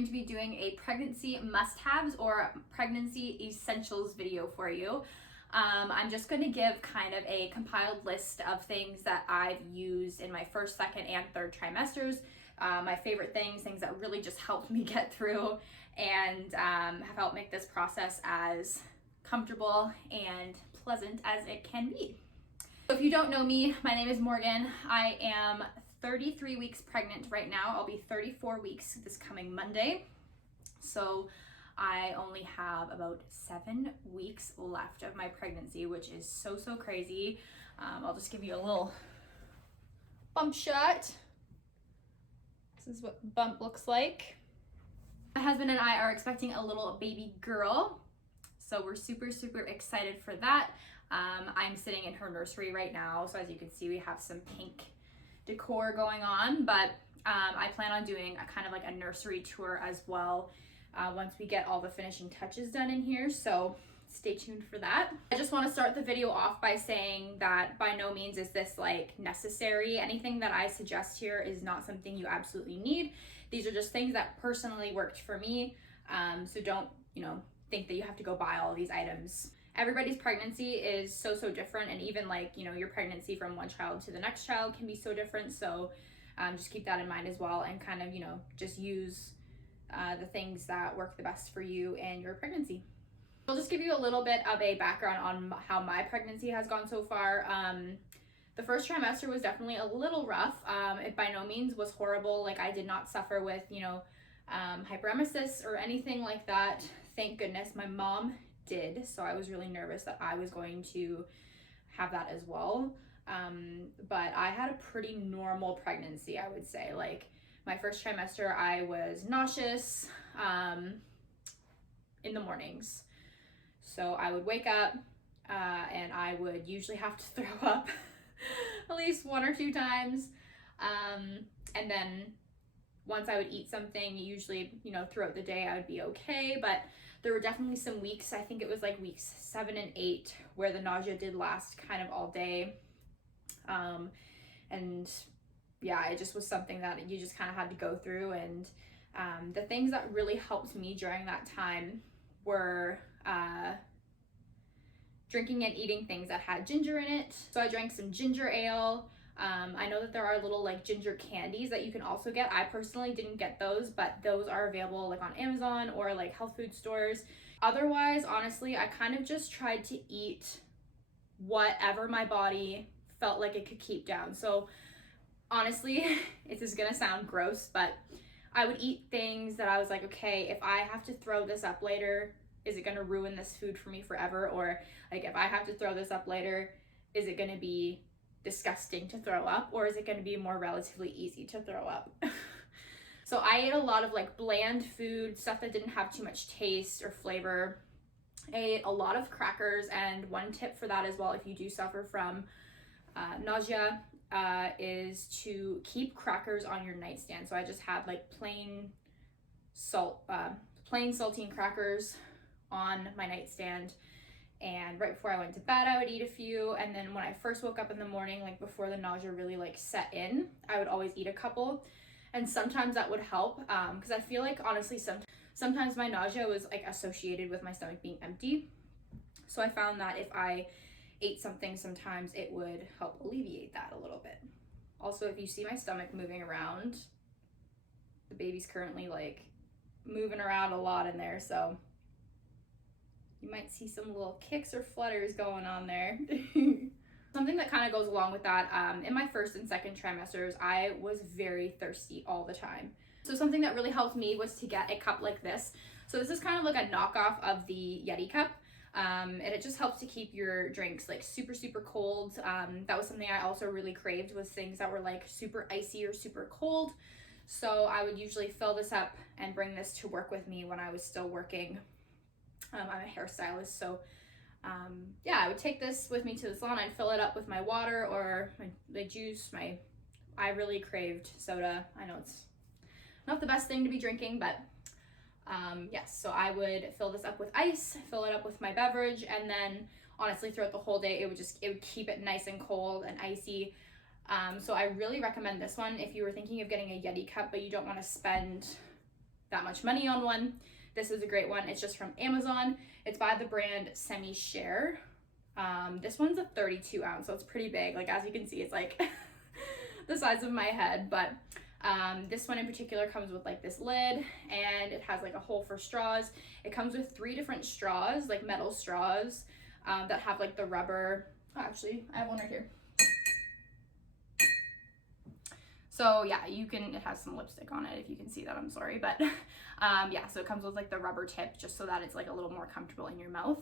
going to be doing a pregnancy must-haves or pregnancy essentials video for you. I'm just going to give kind of a compiled list of things that I've used in my first, second, and third trimesters. My favorite things that really just helped me get through and have helped make this process as comfortable and pleasant as it can be. So if you don't know me, my name is Morgan. I am 33 weeks pregnant right now. I'll be 34 weeks this coming Monday. So I only have about 7 weeks left of my pregnancy, which is so crazy. I'll just give you a little bump shot. This is what the bump looks like. My husband and I are expecting a little baby girl, so we're super excited for that. I'm sitting in her nursery right now, so as you can see, we have some pink decor going on, but I plan on doing a kind of like a nursery tour as well once we get all the finishing touches done in here, so stay tuned for that. I just want to start the video off by saying that by no means is this like necessary. Anything that I suggest here is not something you absolutely need. These are just things that personally worked for me, so don't, think that you have to go buy all these items. Everybody's pregnancy is so different, and even like, your pregnancy from one child to the next child can be so different, so just keep that in mind as well, and kind of, just use the things that work the best for you and your pregnancy. I'll just give you a little bit of a background on how my pregnancy has gone so far. The first trimester was definitely a little rough. It by no means was horrible. Like, I did not suffer with, hyperemesis or anything like that. Thank goodness. My mom did, so I was really nervous that I was going to have that as well. But I had a pretty normal pregnancy, I would say. Like, my first trimester, I was nauseous in the mornings. So I would wake up and I would usually have to throw up at least 1 or 2 times. And then once I would eat something, usually, throughout the day I would be okay. But there were definitely some weeks, I think it was like weeks 7 and 8, where the nausea did last kind of all day. And yeah, it just was something that you just kind of had to go through. And the things that really helped me during that time were drinking and eating things that had ginger in it. So I drank some ginger ale. I know that there are little like ginger candies that you can also get. I personally didn't get those, but those are available like on Amazon or like health food stores. Otherwise, honestly, I kind of just tried to eat whatever my body felt like it could keep down. So honestly, this is gonna sound gross, but I would eat things that I was like, okay, if I have to throw this up later, is it gonna ruin this food for me forever? Or like, if I have to throw this up later, is it gonna be disgusting to throw up, or is it going to be more relatively easy to throw up? So I ate a lot of like bland food, stuff that didn't have too much taste or flavor. I ate a lot of crackers, and one tip for that as well, if you do suffer from nausea, is to keep crackers on your nightstand. So I just had like plain saltine crackers on my nightstand. And right before I went to bed, I would eat a few. And then when I first woke up in the morning, like before the nausea really like set in, I would always eat a couple. And sometimes that would help, because I feel like honestly, sometimes my nausea was like associated with my stomach being empty. So I found that if I ate something, sometimes it would help alleviate that a little bit. Also, if you see my stomach moving around, the baby's currently like moving around a lot in there, so you might see some little kicks or flutters going on there. Something that kind of goes along with that, in my first and second trimesters, I was very thirsty all the time. So something that really helped me was to get a cup like this. So this is kind of like a knockoff of the Yeti cup. And it just helps to keep your drinks like super cold. That was something I also really craved, was things that were like super icy or super cold. So I would usually fill this up and bring this to work with me when I was still working. I'm a hairstylist, so yeah, I would take this with me to the salon. I'd fill it up with my water or the juice. I really craved soda. I know it's not the best thing to be drinking, but yes, so I would fill this up with ice, fill it up with my beverage, and then honestly throughout the whole day it would keep it nice and cold and icy. So I really recommend this one if you were thinking of getting a Yeti cup but you don't want to spend that much money on one. This is a great one. It's just from Amazon. It's by the brand Semi-Share. This one's a 32 ounce, so it's pretty big. Like, as you can see, it's like the size of my head, but this one in particular comes with like this lid, and it has like a hole for straws. It comes with 3 different straws, like metal straws, that have like the rubber. Oh, actually, I have one right here. So yeah, it has some lipstick on it, if you can see that, I'm sorry. But yeah, so it comes with like the rubber tip, just so that it's like a little more comfortable in your mouth.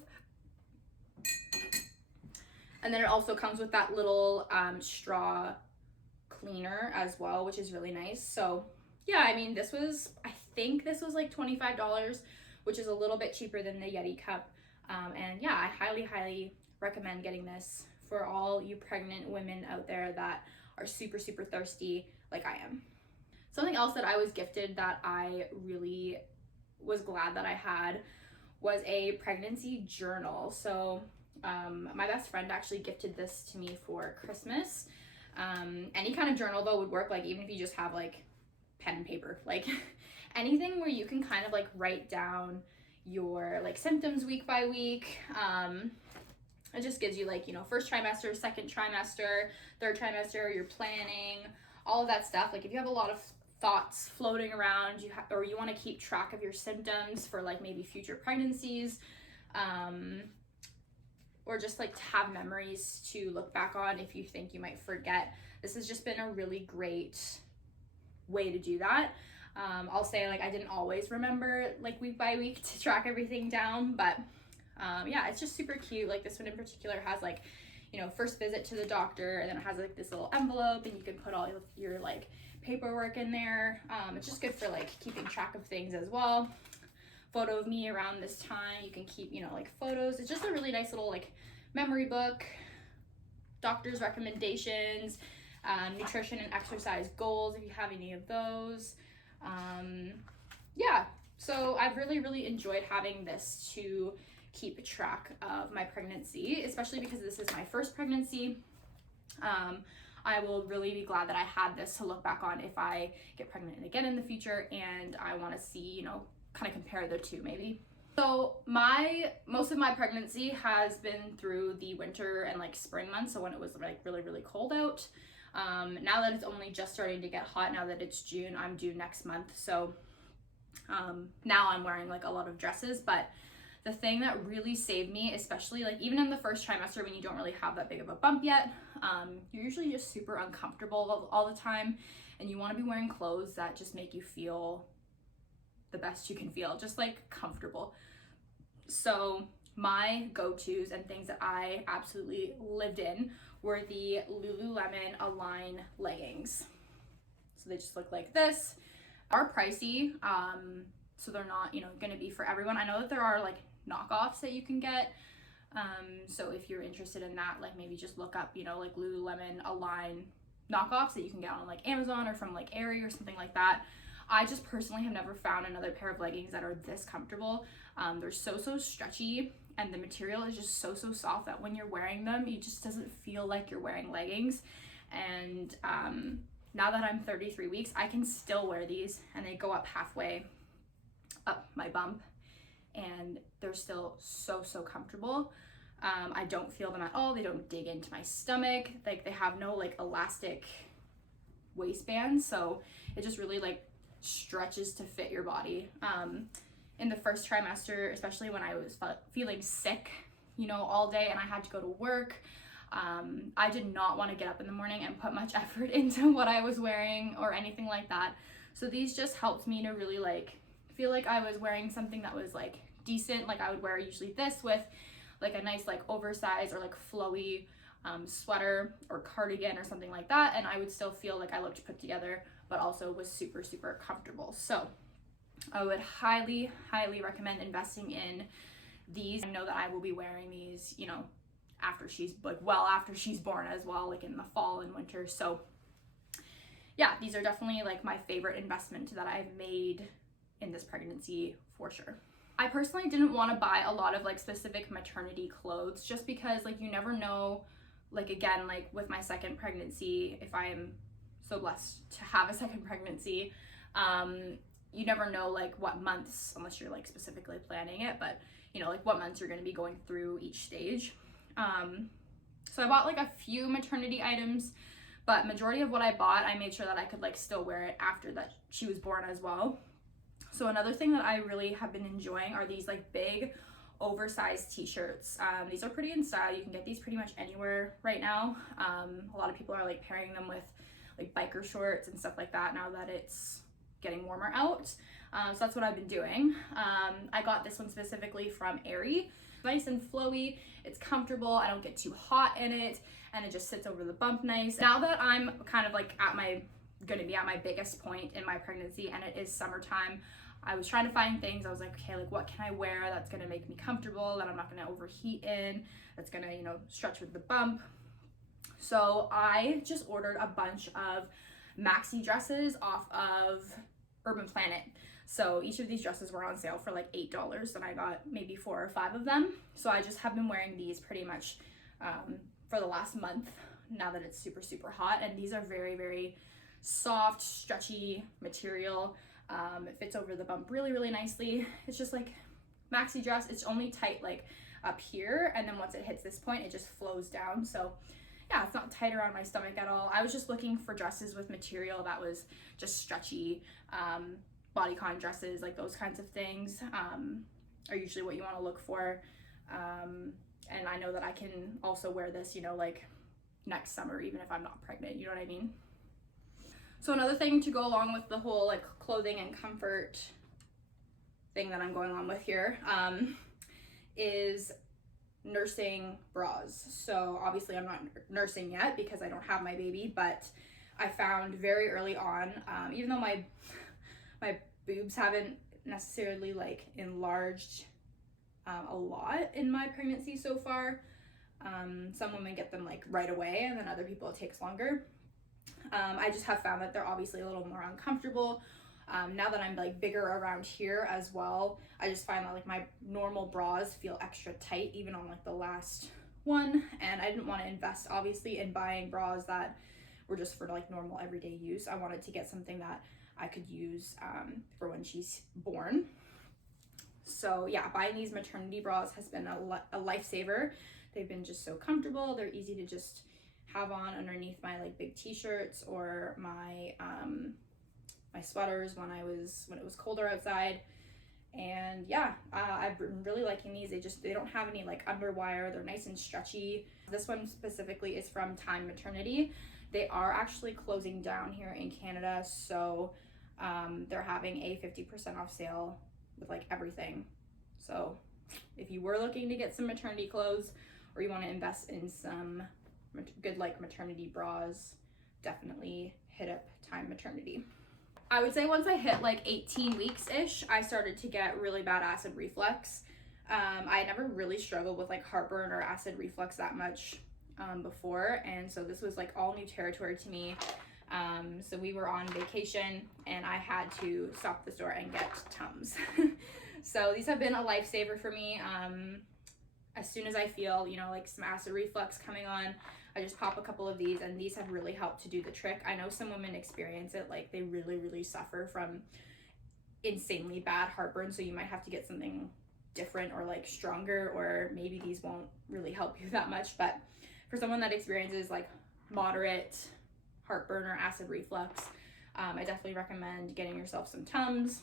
And then it also comes with that little straw cleaner as well, which is really nice. So yeah, I mean, I think this was like $25, which is a little bit cheaper than the Yeti cup. And yeah, I highly recommend getting this for all you pregnant women out there that are super thirsty like I am. Something else that I was gifted that I really was glad that I had was a pregnancy journal. So my best friend actually gifted this to me for Christmas. Any kind of journal though would work, like even if you just have like pen and paper, like anything where you can kind of like write down your like symptoms week by week. It just gives you like, you know, first trimester, second trimester, third trimester, your planning, all of that stuff. Like if you have a lot of thoughts floating around, or you want to keep track of your symptoms for like maybe future pregnancies, or just like to have memories to look back on if you think you might forget. This has just been a really great way to do that. I'll say like I didn't always remember like week by week to track everything down, but yeah, it's just super cute. Like this one in particular has like, you know, first visit to the doctor, and then it has like this little envelope, and you can put all your like paperwork in there. It's just good for like keeping track of things as well. Photo of me around this time, you can keep, you know, like photos. It's just a really nice little like memory book, doctor's recommendations, nutrition and exercise goals if you have any of those. Yeah, so I've really enjoyed having this to keep track of my pregnancy, especially because this is my first pregnancy. I will really be glad that I had this to look back on if I get pregnant again in the future, and I want to see, you know, kind of compare the two maybe. So most of my pregnancy has been through the winter and like spring months, so when it was like really cold out. Now that it's only just starting to get hot, now that it's June, I'm due next month, so now I'm wearing like a lot of dresses. But the thing that really saved me, especially like even in the first trimester when you don't really have that big of a bump yet, you're usually just super uncomfortable all the time, and you want to be wearing clothes that just make you feel the best you can feel, just like comfortable. So my go-tos and things that I absolutely lived in were the Lululemon Align leggings. So they just look like this. Are pricey, so they're not, you know, gonna be for everyone. I know that there are like knockoffs that you can get, so if you're interested in that, like maybe just look up, you know, like Lululemon Align knockoffs that you can get on like Amazon or from like Aerie or something like that. I just personally have never found another pair of leggings that are this comfortable. They're so stretchy, and the material is just so soft that when you're wearing them, it just doesn't feel like you're wearing leggings. And now that I'm 33 weeks, I can still wear these, and they go up halfway up my bump, and they're still so comfortable. I don't feel them at all. They don't dig into my stomach. Like they have no like elastic waistband, so it just really like stretches to fit your body. In the first trimester, especially when I was feeling sick, you know, all day, and I had to go to work, I did not want to get up in the morning and put much effort into what I was wearing or anything like that. So these just helped me to really like feel like I was wearing something that was like decent. Like I would wear usually this with like a nice like oversized or like flowy sweater or cardigan or something like that, and I would still feel like I looked put together, but also was super comfortable. So I would highly recommend investing in these. I know that I will be wearing these, you know, after she's like after she's born as well, like in the fall and winter. So yeah, these are definitely like my favorite investment that I've made in this pregnancy for sure. I personally didn't want to buy a lot of like specific maternity clothes, just because like you never know, like again, like with my second pregnancy, if I am so blessed to have a second pregnancy, you never know like what months, unless you're like specifically planning it, but you know, like what months you're going to be going through each stage. So I bought like a few maternity items, but majority of what I bought, I made sure that I could like still wear it after that she was born as well. So another thing that I really have been enjoying are these like big oversized t-shirts. These are pretty in style. You can get these pretty much anywhere right now. A lot of people are like pairing them with like biker shorts and stuff like that now that it's getting warmer out. So that's what I've been doing. I got this one specifically from Aerie. Nice and flowy, it's comfortable, I don't get too hot in it, and it just sits over the bump nice. Now that I'm kind of like gonna be at my biggest point in my pregnancy and it is summertime, I was trying to find things. I was like, okay, like what can I wear that's gonna make me comfortable, that I'm not gonna overheat in, that's gonna, you know, stretch with the bump. So I just ordered a bunch of maxi dresses off of Urban Planet. So each of these dresses were on sale for like $8, and I got maybe 4 or 5 of them. So I just have been wearing these pretty much for the last month now that it's super, super hot. And these are very, very soft, stretchy material. It fits over the bump really, really nicely. It's just like maxi dress. It's only tight like up here, and then once it hits this point, it just flows down. So yeah, it's not tight around my stomach at all. I was just looking for dresses with material that was just stretchy. Bodycon dresses, like those kinds of things are usually what you want to look for. And I know that I can also wear this, you know, like next summer, even if I'm not pregnant, you know what I mean? So another thing to go along with the whole like clothing and comfort thing that I'm going on with here is nursing bras. So obviously I'm not nursing yet because I don't have my baby, but I found very early on, even though my boobs haven't necessarily like enlarged a lot in my pregnancy so far. Some women get them like right away, and then other people it takes longer. I just have found that they're obviously a little more uncomfortable. Now that I'm like bigger around here as well, I just find that like my normal bras feel extra tight even on like the last one, and I didn't want to invest obviously in buying bras that were just for like normal everyday use. I wanted to get something that I could use for when she's born. So yeah, buying these maternity bras has been a lifesaver. They've been just so comfortable. They're easy to just have on underneath my like big t-shirts or my my sweaters when it was colder outside. And yeah, I've been really liking these. They don't have any like underwire. They're nice and stretchy. This one specifically is from Time Maternity. They are actually closing down here in Canada, so they're having a 50% off sale with like everything. So if you were looking to get some maternity clothes, or you want to invest in some good like maternity bras, definitely hit up Time Maternity. I would say once I hit like 18 weeks-ish, I started to get really bad acid reflux. I never really struggled with like heartburn or acid reflux that much before, and so this was like all new territory to me. So we were on vacation and I had to stop at the store and get Tums. So these have been a lifesaver for me. As soon as I feel, you know, like some acid reflux coming on, I just pop a couple of these, and these have really helped to do the trick. I know some women experience it, like they really, really suffer from insanely bad heartburn, so you might have to get something different or like stronger, or maybe these won't really help you that much. But for someone that experiences like moderate heartburn or acid reflux, I definitely recommend getting yourself some Tums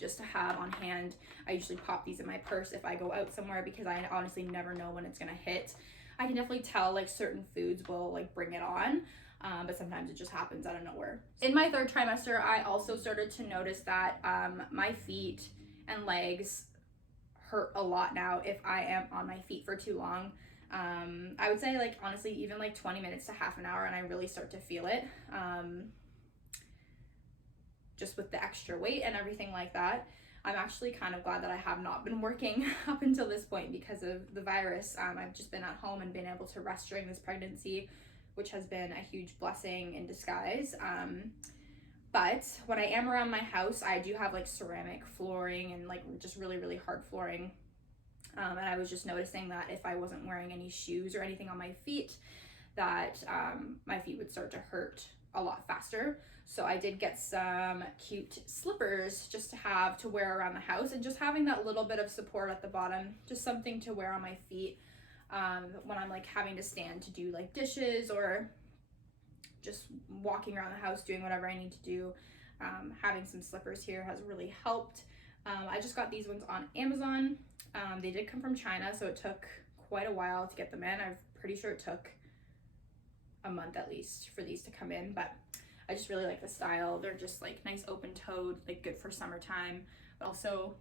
just to have on hand. I usually pop these in my purse if I go out somewhere because I honestly never know when it's gonna hit. I can definitely tell like certain foods will like bring it on, but sometimes it just happens out of nowhere. In my 3rd trimester, I also started to notice that my feet and legs hurt a lot now if I am on my feet for too long. I would say like honestly even like 20 minutes to half an hour, and I really start to feel it. Just with the extra weight and everything like that. I'm actually kind of glad that I have not been working up until this point because of the virus. I've just been at home and been able to rest during this pregnancy, which has been a huge blessing in disguise. But when I am around my house, I do have like ceramic flooring and like just really, really hard flooring. And I was just noticing that if I wasn't wearing any shoes or anything on my feet, that my feet would start to hurt a lot faster. So I did get some cute slippers just to have to wear around the house, and just having that little bit of support at the bottom, just something to wear on my feet when I'm like having to stand to do like dishes or just walking around the house doing whatever I need to do. Having some slippers here has really helped. I just got these ones on Amazon. They did come from China, so it took quite a while to get them in. I'm pretty sure it took a month at least for these to come in, but I just really like the style. They're just like nice open-toed, like good for summertime, but also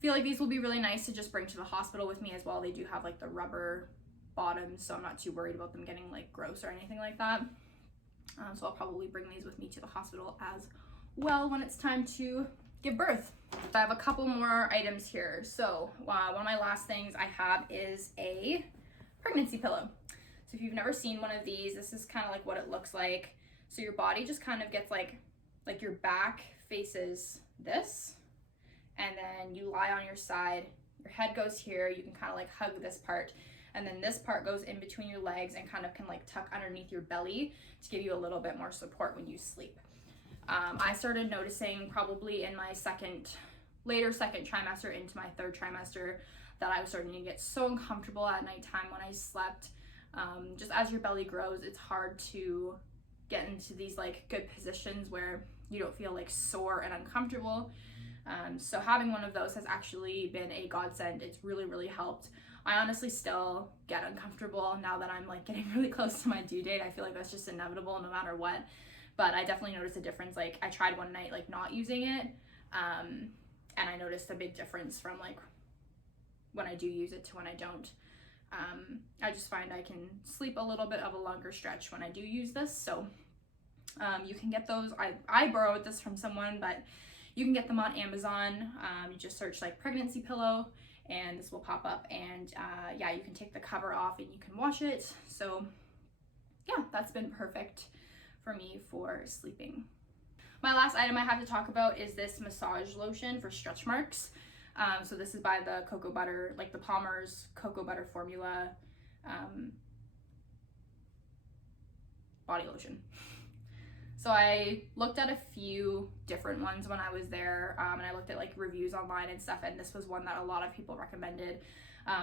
feel like these will be really nice to just bring to the hospital with me as well. They do have like the rubber bottoms, so I'm not too worried about them getting like gross or anything like that. So I'll probably bring these with me to the hospital as well when it's time to give birth. I have a couple more items here. So one of my last things I have is a pregnancy pillow. So if you've never seen one of these, this is kind of like what it looks like. So your body just kind of gets like your back faces this, and then you lie on your side, your head goes here, you can kind of like hug this part, and then this part goes in between your legs and kind of can like tuck underneath your belly to give you a little bit more support when you sleep. I started noticing probably in my later second trimester into my third trimester that I was starting to get so uncomfortable at nighttime when I slept. Just as your belly grows, it's hard to get into these like good positions where you don't feel like sore and uncomfortable. So having one of those has actually been a godsend. It's really, really helped. I honestly still get uncomfortable now that I'm like getting really close to my due date. I feel like that's just inevitable no matter what. But I definitely noticed a difference. Like I tried one night like not using it, and I noticed a big difference from like when I do use it to when I don't. I just find I can sleep a little bit of a longer stretch when I do use this. So you can get those. I borrowed this from someone, but you can get them on Amazon. You just search like pregnancy pillow and this will pop up, and yeah, you can take the cover off and you can wash it. So yeah, that's been perfect for me for sleeping. My last item I have to talk about is this massage lotion for stretch marks. So this is by the Cocoa Butter, like the Palmer's Cocoa Butter Formula body lotion. So I looked at a few different ones when I was there, and I looked at like reviews online and stuff, and this was one that a lot of people recommended.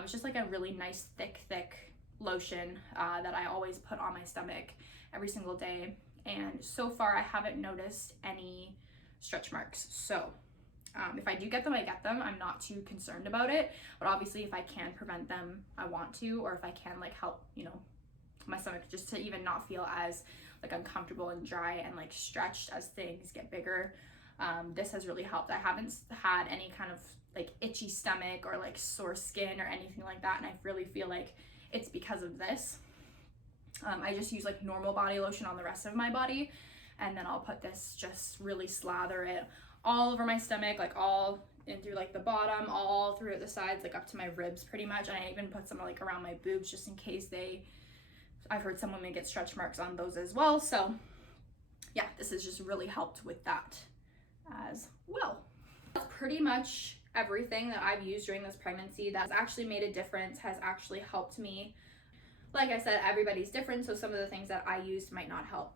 It's just like a really nice thick lotion that I always put on my stomach every single day, and so far I haven't noticed any stretch marks. So if I do get them, I get them. I'm not too concerned about it, but obviously if I can prevent them, I want to, or if I can like help, you know, my stomach just to even not feel as like uncomfortable and dry and like stretched as things get bigger. This has really helped. I haven't had any kind of like itchy stomach or like sore skin or anything like that, and I really feel like it's because of this. I just use like normal body lotion on the rest of my body, and then I'll put this, just really slather it all over my stomach, like all in through like the bottom, all through the sides, like up to my ribs pretty much. And I even put some like around my boobs just in case I've heard some women get stretch marks on those as well. So yeah, this has just really helped with that as well. That's pretty much everything that I've used during this pregnancy that's actually made a difference, has actually helped me. Like I said, everybody's different, so some of the things that I used might not help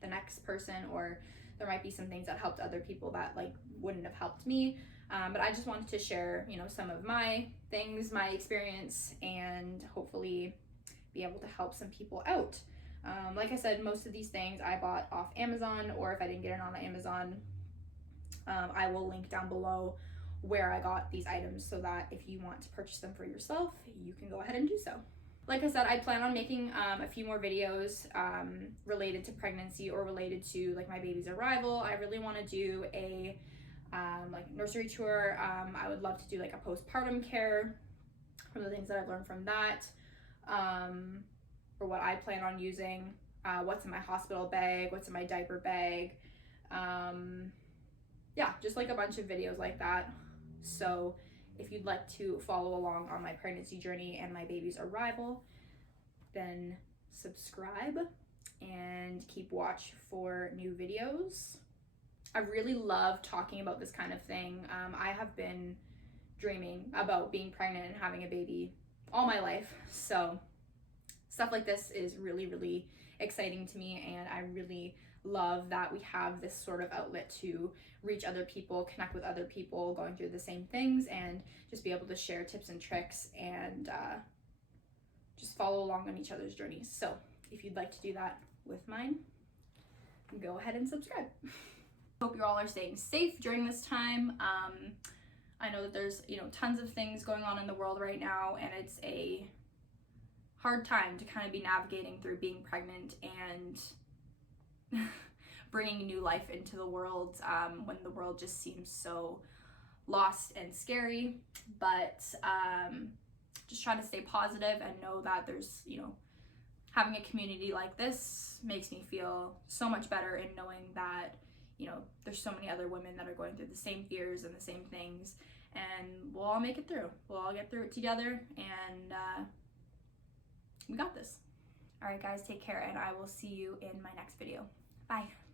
the next person, or there might be some things that helped other people that like wouldn't have helped me. But I just wanted to share, you know, some of my things, my experience, and hopefully be able to help some people out. Like I said, most of these things I bought off Amazon, or if I didn't get it on Amazon, I will link down below where I got these items so that if you want to purchase them for yourself, you can go ahead and do so. Like I said, I plan on making a few more videos related to pregnancy or related to like my baby's arrival. I really want to do a like nursery tour. I would love to do like a postpartum care from the things that I've learned from that, or what I plan on using, what's in my hospital bag, what's in my diaper bag. Yeah, just like a bunch of videos like that. So if you'd like to follow along on my pregnancy journey and my baby's arrival, then subscribe and keep watch for new videos. I really love talking about this kind of thing. I have been dreaming about being pregnant and having a baby all my life. So stuff like this is really, really exciting to me, and I really love that we have this sort of outlet to reach other people, connect with other people going through the same things, and just be able to share tips and tricks and just follow along on each other's journeys. So if you'd like to do that with mine, go ahead and subscribe. Hope you all are staying safe during this time. I know that there's, tons of things going on in the world right now, and it's a hard time to kind of be navigating through being pregnant and bringing new life into the world when the world just seems so lost and scary. But just trying to stay positive and know that there's, having a community like this makes me feel so much better in knowing that, there's so many other women that are going through the same fears and the same things, and we'll all make it through. We'll all get through it together, and we got this. All right, guys, take care, and I will see you in my next video. Bye.